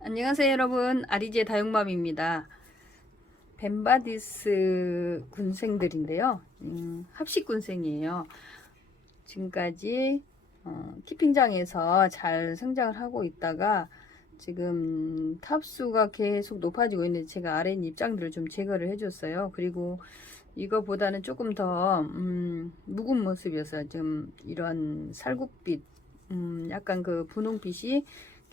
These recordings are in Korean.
안녕하세요 여러분. 아리제 다육맘입니다. 벤바디스 군생들인데요. 음, 합식 군생이에요. 지금까지 어, 키핑장에서 잘 성장을 하고 있다가 지금 탑수가 계속 높아지고 있는데 제가 아래 입장들을 좀 제거를 해줬어요. 그리고 이거보다는 조금 더 음, 묵은 모습이어서 좀 이런 살구빛 음, 약간 그 분홍빛이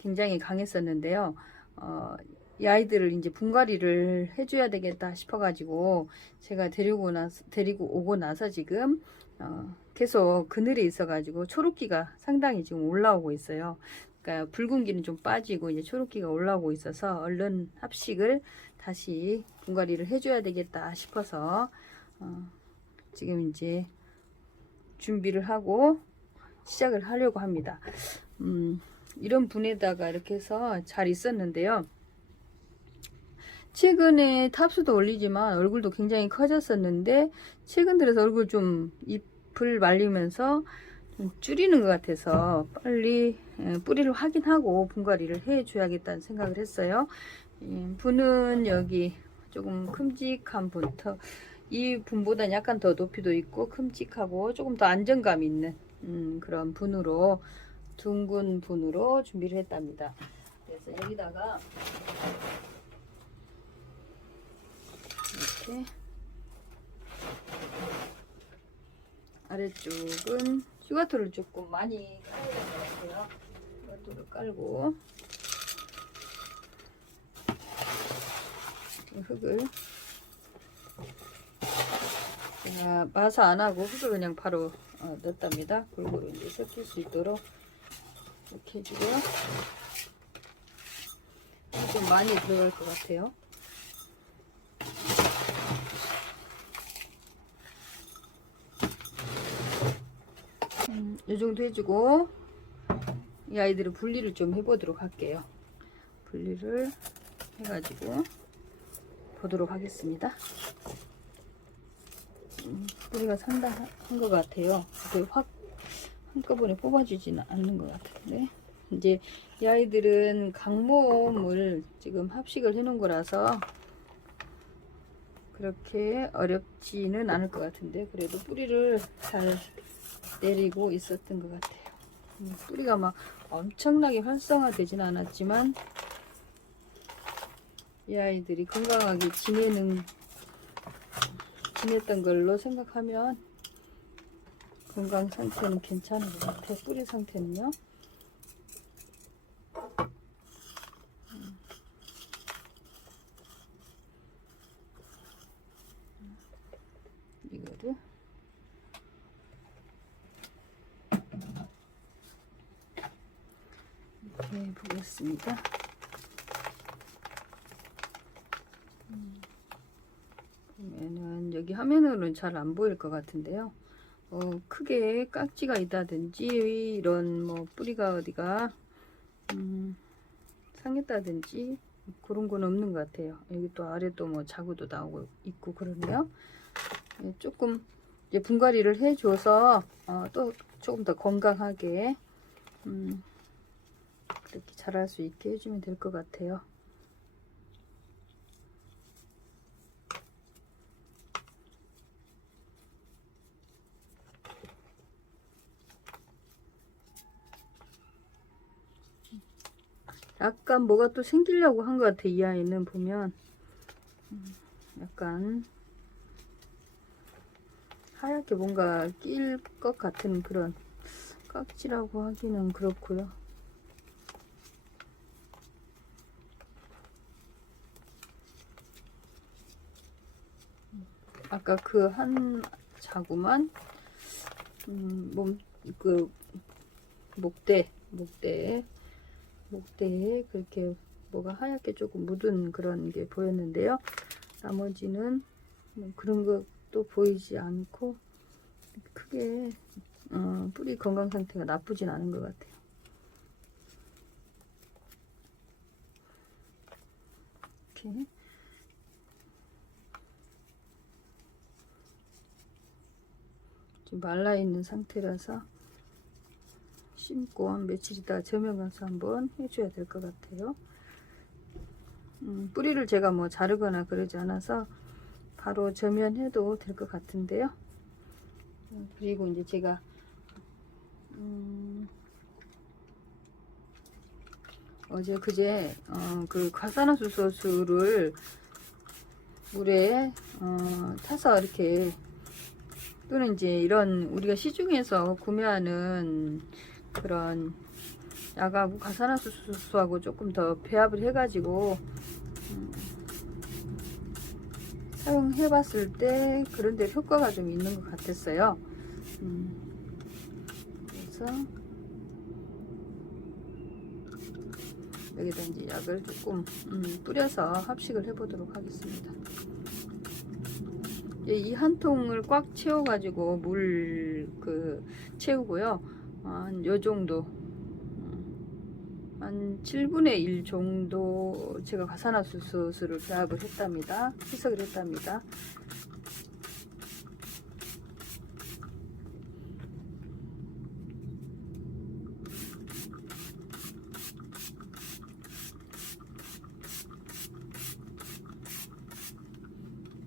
굉장히 강했었는데요. 어, 이 아이들을 이제 분갈이를 해줘야 되겠다 싶어가지고 제가 데리고 나서 데리고 오고 나서 지금 어, 계속 그늘에 있어가지고 초록기가 상당히 지금 올라오고 있어요. 그러니까 붉은기는 좀 빠지고 이제 초록기가 올라오고 있어서 얼른 합식을 다시 분갈이를 해줘야 되겠다 싶어서 어, 지금 이제 준비를 하고 시작을 하려고 합니다. 음, 이런 분에다가 이렇게 해서 잘 있었는데요. 최근에 탑수도 올리지만 얼굴도 굉장히 커졌었는데 최근 들어서 얼굴 좀 잎을 말리면서 좀 줄이는 것 같아서 빨리 예, 뿌리를 확인하고 분갈이를 해줘야겠다는 생각을 했어요. 예, 분은 여기 조금 큼직한 분터 이 분보다 약간 더 높이도 있고 큼직하고 조금 더 안정감 있는 음, 그런 분으로 둥근 분으로 준비를 했답니다. 그래서 여기다가 이렇게 아래쪽은 슈가토를 조금 많이 깔아야 될것 같아요. 슈가토를 깔고 이 흙을 제가 마사 안 하고 흙을 그냥 바로 어, 넣었답니다. 골고루 이제 섞일 수 있도록 이렇게 해주고요. 좀 많이 들어갈 것 같아요. 음, 이 정도 해주고 이 아이들을 분리를 좀 해보도록 할게요. 분리를 해가지고 보도록 하겠습니다. 음, 뿌리가 상당한 것 같아요. 그확 한꺼번에 뽑아주지는 않는 것 같은데 이제 이 아이들은 강몸을 지금 합식을 해 놓은 거라서 그렇게 어렵지는 않을 것 같은데 그래도 뿌리를 잘 내리고 있었던 것 같아요. 음, 뿌리가 막 엄청나게 활성화되진 않았지만 이 아이들이 건강하게 지내는 지냈던 걸로 생각하면 건강 상태는 괜찮은 것 같아요. 뿌리 상태는요. 이렇게 해보겠습니다. 음. 보면은 여기 화면으로는 잘 안 보일 것 같은데요. 어, 크게 깍지가 있다든지 이런 뭐 뿌리가 어디가 음, 상했다든지 그런 건 없는 것 같아요. 여기 또 아래 또 뭐 자구도 나오고 있고 그러네요. 예, 조금 이제 분갈이를 해줘서 어, 또 조금 더 건강하게 음, 그렇게 자랄 수 있게 해주면 될 것 같아요. 약간 뭐가 또 생기려고 한 것 같아 이 아이는 보면. 음, 약간 하얗게 뭔가 낄 것 같은 그런 깍지라고 하기는 그렇고요. 아까 그 한 자구만 음, 몸 그 목대 목대에 목대에 그렇게 뭐가 하얗게 조금 묻은 그런 게 보였는데요. 나머지는 뭐 그런 것도 보이지 않고 크게 어, 뿌리 건강 상태가 나쁘진 않은 것 같아요. 이렇게 좀 말라 있는 상태라서 심고 한 며칠 있다가 저명 가서 한번 해줘야 될 것 같아요. 음, 뿌리를 제가 뭐 자르거나 그러지 않아서 바로 저면해도 될 것 같은데요. 음, 그리고 이제 제가 음, 어제 그제 어, 그 과산화수소수를 물에 어, 타서 이렇게 또는 이제 이런 우리가 시중에서 구매하는 그런 약하고 가산화수소하고 조금 더 배합을 해가지고 음, 사용해봤을 때 그런 데 효과가 좀 있는 것 같았어요. 음, 그래서 여기다 이제 약을 조금 음, 뿌려서 합식을 해보도록 하겠습니다. 예, 이한 통을 꽉 채워가지고 물 그 채우고요. 한 요 정도 음, 한 7분의 1 정도 제가 가산화수소를 배합을 했답니다. 희석을 했답니다.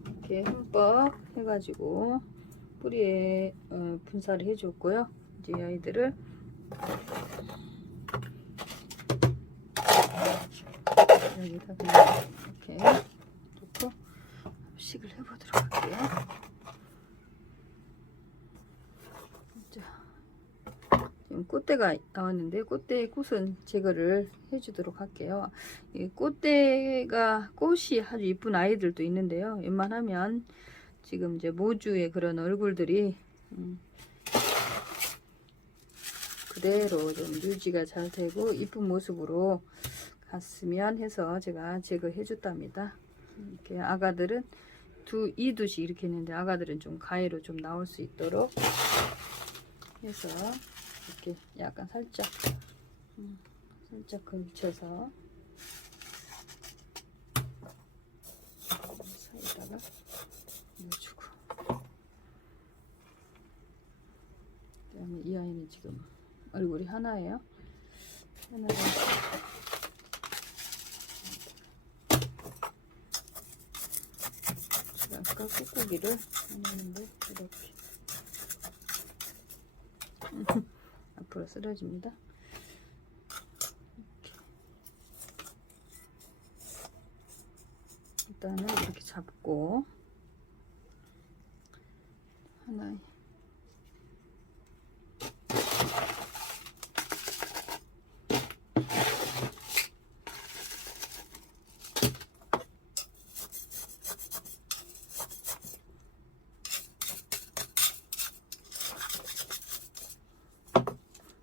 이렇게 흠뻑 해가지고 뿌리에 어, 분사를 해줬고요. 이 아이들을 여기다 이렇게 놓고 합식을 해보도록 할게요. 꽃대가 나왔는데 꽃대의 꽃은 제거를 해주도록 할게요. 이 꽃대가 꽃이 아주 이쁜 아이들도 있는데요. 웬만하면 지금 이제 모주의 그런 얼굴들이 음, 그대로 좀 유지가 잘 되고 이쁜 모습으로 갔으면 해서 제가 제거해 줬답니다. 이렇게 아가들은 두 이두씩 이렇게 있는데 아가들은 좀 가해로 좀 나올 수 있도록 해서 이렇게 약간 살짝 음, 살짝 걸쳐서 사이다가 넣어주고 이 아이는 지금 얼굴이 하나예요. 하나가 아까 꾹꾹이를 해놨는데 이렇게 앞으로 쓰러집니다. 일단은 이렇게 잡고 하나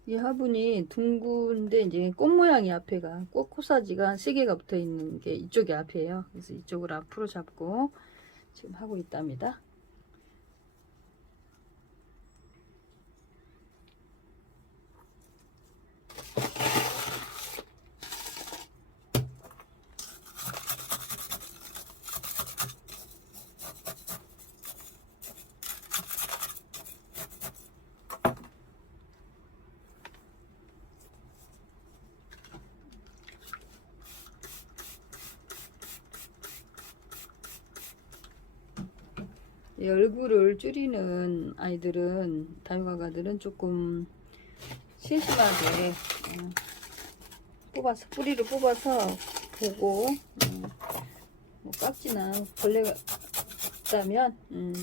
이 화분이 둥근데 이제 꽃 모양이 앞에가 꽃 코사지가 세 개가 붙어 있는 게 이쪽이 앞이에요. 그래서 이쪽을 앞으로 잡고 지금 하고 있답니다. 이 얼굴을 줄이는 아이들은 다육아가들은 조금 세심하게 어, 뽑아서 뿌리를 뽑아서 보고 음, 뭐 깍지나 벌레가 있다면 음,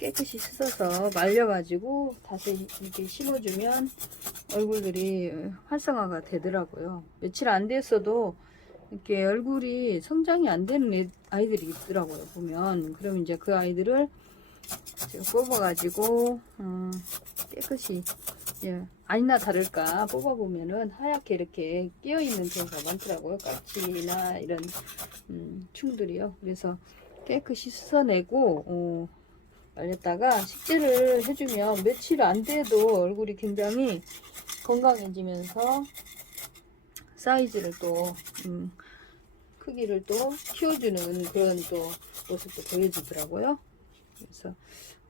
깨끗이 씻어서 말려가지고 다시 이렇게 심어주면 얼굴들이 활성화가 되더라고요. 며칠 안 됐어도 이렇게 얼굴이 성장이 안 되는 애- 아이들이 있더라고요. 보면 그럼 이제 그 아이들을 제가 뽑아가지고 음, 깨끗이 예, 아니나 다를까 뽑아보면은 하얗게 이렇게 끼어 있는 경우가 많더라고요. 까치나 이런 음, 충들이요. 그래서 깨끗이 씻어내고 어, 말렸다가 식재를 해주면 며칠 안 돼도 얼굴이 굉장히 건강해지면서 사이즈를 또 음, 크기를 또 키워주는 그런 또 모습도 보여주더라고요. 그래서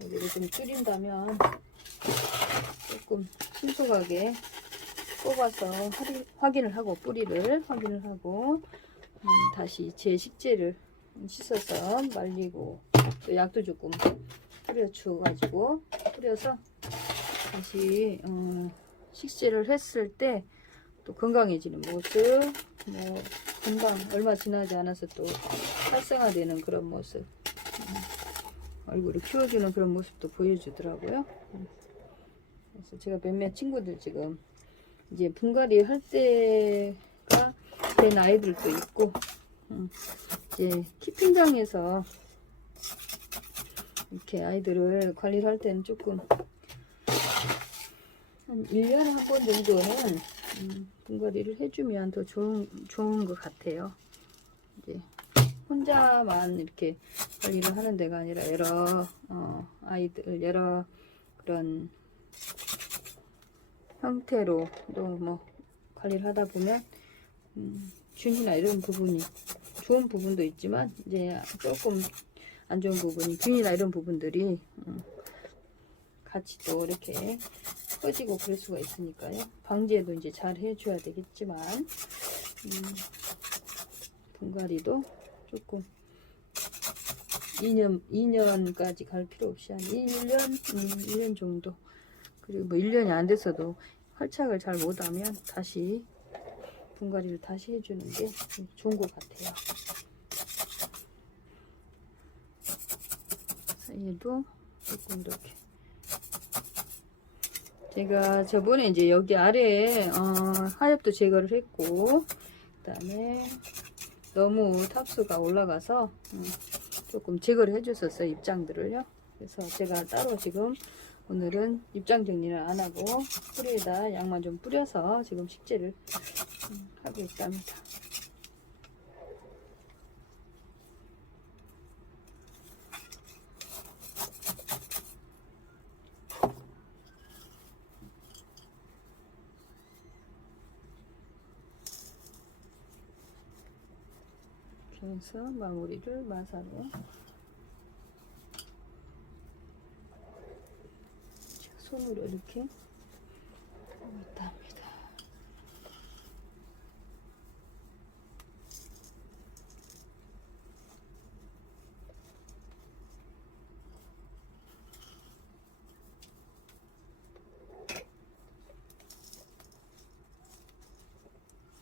여기를 좀 줄인다면 조금 신속하게 뽑아서 확인- 확인을 하고 뿌리를 확인을 하고 음, 다시 제 식재를 씻어서 말리고 또 약도 조금 뿌려줘 가지고 뿌려서 다시 어, 식재를 했을 때 또 건강해지는 모습 뭐 금방 얼마 지나지 않아서 또 활성화되는 그런 모습. 음, 얼굴을 키워주는 그런 모습도 보여주더라고요 음. 그래서 제가 몇몇 친구들 지금 이제 분갈이 할 때가 된 아이들도 있고 음, 이제 키핑장에서 이렇게 아이들을 관리를 할 때는 조금 한 1년에 한 번 정도는 음, 분갈이를 해주면 더 좋은, 좋은 것 같아요. 이제 혼자만 이렇게 관리를 하는 데가 아니라 여러 어, 아이들, 여러 그런 형태로 또 뭐 관리를 하다 보면 음, 균이나 이런 부분이 좋은 부분도 있지만 이제 조금 안 좋은 부분이 균이나 이런 부분들이 음, 같이 또 이렇게 퍼지고 그럴 수가 있으니까요. 방지에도 이제 잘 해줘야 되겠지만 음, 분갈이도 조금 2년 2년까지 갈 필요 없이 한 1년? 음, 1년 정도. 그리고 뭐 1년이 안 돼서도 활착을 잘 못하면 다시 분갈이를 다시 해주는 게 좋은 것 같아요. 사이에도 조금 이렇게. 제가 저번에 이제 여기 아래에 어, 하엽도 제거를 했고 그 다음에 너무 탑수가 올라가서 음, 조금 제거를 해줬었어요 입장들을요. 그래서 제가 따로 지금 오늘은 입장 정리를 안 하고 뿌리에다 양만 좀 뿌려서 지금 식재를 음, 하고 있답니다. 이렇게 해서 마무리를 마사로 손으로 이렇게.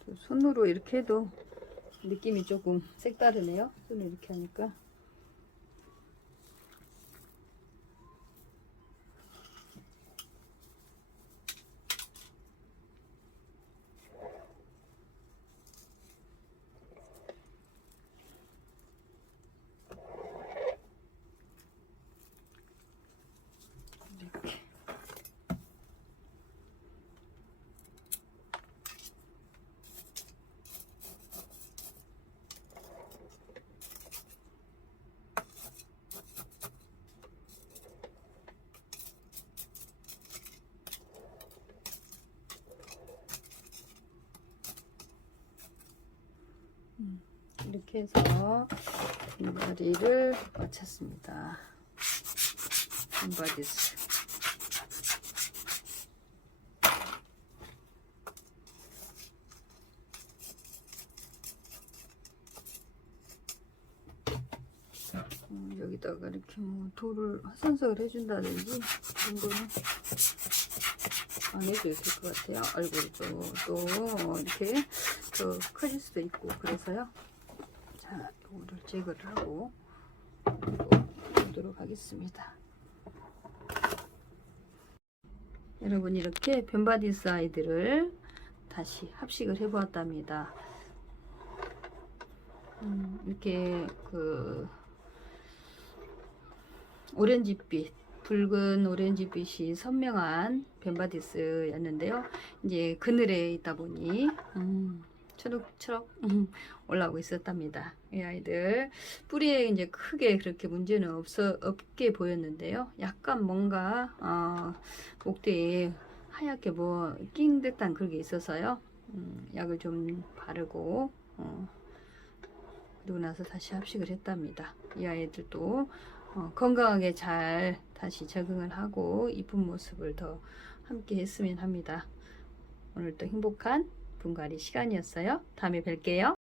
또 손으로 이렇게 해도 느낌이 조금 색다르네요. 손을 이렇게 하니까. 이렇게. 음, 이렇게 해서 분갈이를 마쳤습니다. 분바디스. 음, 여기다가 이렇게 뭐 돌을 화산석을 해준다든지 그런 거는 안 해도 될 것 같아요. 얼굴도 또 이렇게 더 커질 수도 있고 그래서요. 자, 이거를 제거를 하고 또 보도록 하겠습니다. 여러분 이렇게 벤바디스 아이들을 다시 합식을 해보았답니다. 음, 이렇게 그 오렌지빛, 붉은 오렌지빛이 선명한 벤바디스였는데요. 이제 그늘에 있다 보니 음, 초록초록 음, 올라오고 있었답니다. 이 아이들 뿌리에 이제 크게 그렇게 문제는 없어 없게 보였는데요. 약간 뭔가 어, 목대에 하얗게 뭐 낀 듯한 그런 게 있어서요. 음, 약을 좀 바르고 어, 그리고 나서 다시 합식을 했답니다. 이 아이들도 어, 건강하게 잘 다시 적응을 하고 이쁜 모습을 더 함께 했으면 합니다. 오늘도 행복한 분갈이 시간이었어요. 다음에 뵐게요.